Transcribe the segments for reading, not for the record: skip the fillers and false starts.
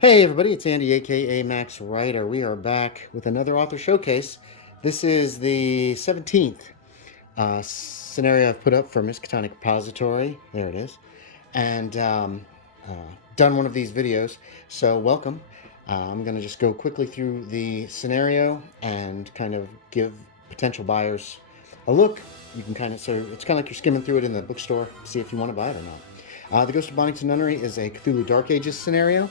Hey everybody, it's Andy aka Max Writer. We are back with another author showcase. This is the 17th scenario I've put up for Miskatonic Repository. There it is. And uh, done one of these videos. So welcome. I'm going to just go quickly through the scenario and kind of give potential buyers a look. You can kind of it's kind of like you're skimming through it in the bookstore, see if you want to buy it or not. The Ghost of Bonnington Nunnery is a Cthulhu Dark Ages scenario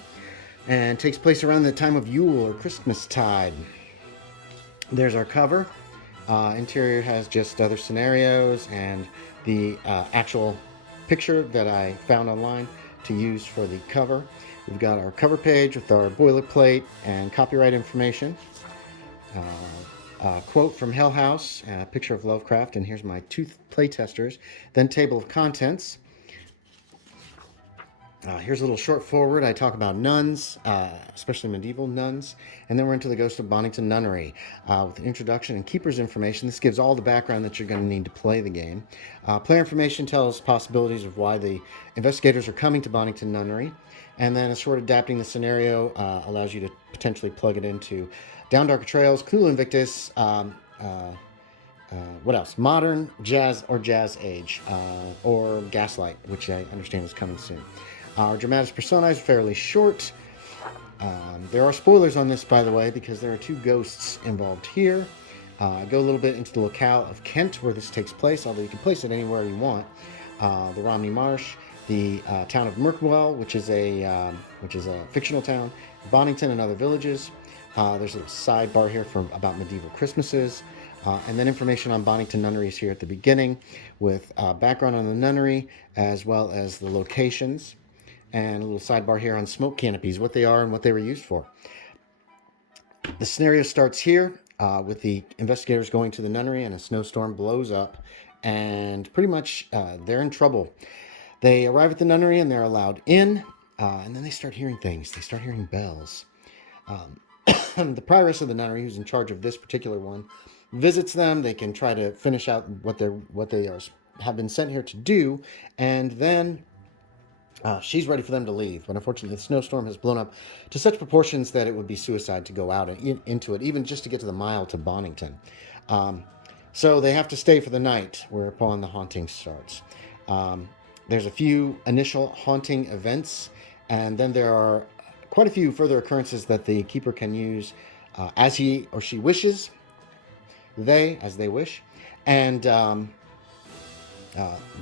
and takes place around the time of Yule or Christmastide. There's our cover. Interior has just other scenarios and the actual picture that I found online to use for the cover. We've got our cover page with our boilerplate and copyright information. Quote from Hell House, a picture of Lovecraft, and here's my two playtesters. Then table of contents. Here's a little short forward. I talk about nuns, especially medieval nuns, and then we're into the Ghost of Bonnington Nunnery with introduction and keeper's information. This gives all the background that you're going to need to play the game. Player information tells possibilities of why the investigators are coming to Bonnington Nunnery, and then a short adapting the scenario allows you to potentially plug it into Down Darker Trails, Cthulhu Invictus, what else? Modern, Jazz, or Jazz Age, or Gaslight, which I understand is coming soon. Our dramatis personae is fairly short. There are spoilers on this, by the way, because there are two ghosts involved here. Go a little bit into the locale of Kent, where this takes place, although you can place it anywhere you want. The Romney Marsh, the town of Mirkwell, which is a fictional town, Bonnington, and other villages. There's a little sidebar here about medieval Christmases. And then information on Bonnington Nunnery is here at the beginning with background on the nunnery as well as the locations. And a little sidebar here on smoke canopies, what they are and what they were used for. The scenario starts here with the investigators going to the nunnery and a snowstorm blows up. And pretty much they're in trouble. They arrive at the nunnery and they're allowed in. And then they start hearing things. They start hearing bells. The prioress of the nunnery, who's in charge of this particular one, visits them. They can try to finish out what they have been sent here to do, and then she's ready for them to leave. But unfortunately, the snowstorm has blown up to such proportions that it would be suicide to go out into it, even just to get to the mile to Bonnington. So they have to stay for the night, whereupon the haunting starts. There's a few initial haunting events, and then there are quite a few further occurrences that the keeper can use as he or she wishes. As they wish. And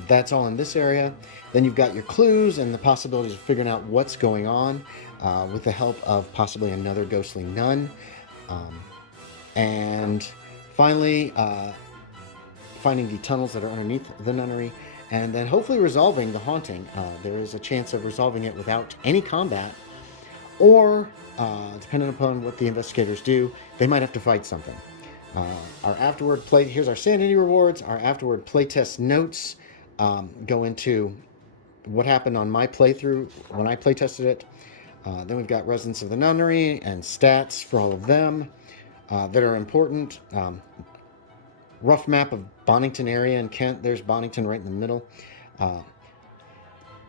that's all in this area. Then you've got your clues and the possibilities of figuring out what's going on with the help of possibly another ghostly nun. And finally, finding the tunnels that are underneath the nunnery, and then hopefully resolving the haunting. There is a chance of resolving it without any combat, or depending upon what the investigators do, they might have to fight something. Here's our sanity rewards. Our afterward playtest notes go into what happened on my playthrough when I playtested it. Then we've got residents of the nunnery and stats for all of them that are important. Rough map of Bonnington area in Kent. There's Bonnington right in the middle.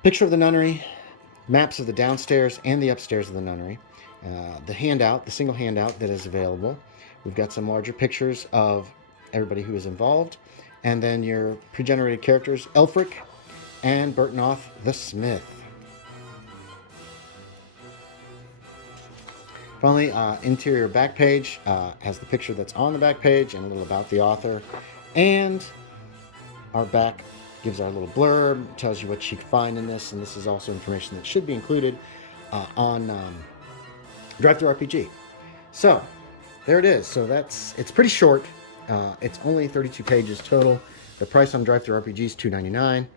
Picture of the nunnery, maps of the downstairs and the upstairs of the nunnery. The single handout that is available. We've got some larger pictures of everybody who is involved. And then your pre-generated characters, Elfric and Bertnoth the Smith. Finally, interior back page has the picture that's on the back page and a little about the author. And our back gives our little blurb, tells you what you can find in this. And this is also information that should be included on DriveThruRPG. So there it is. So it's pretty short. It's only 32 pages total. The price on DriveThruRPG is $2.99.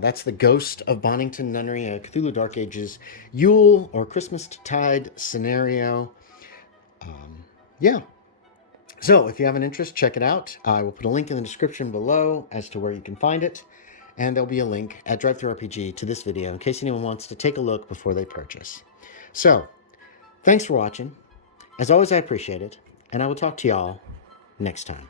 That's the Ghost of Bonnington Nunnery, a Cthulhu Dark Ages Yule or Christmastide scenario. Yeah. So if you have an interest, check it out. I will put a link in the description below as to where you can find it. And there'll be a link at DriveThruRPG to this video in case anyone wants to take a look before they purchase. So, thanks for watching. As always, I appreciate it, and I will talk to y'all next time.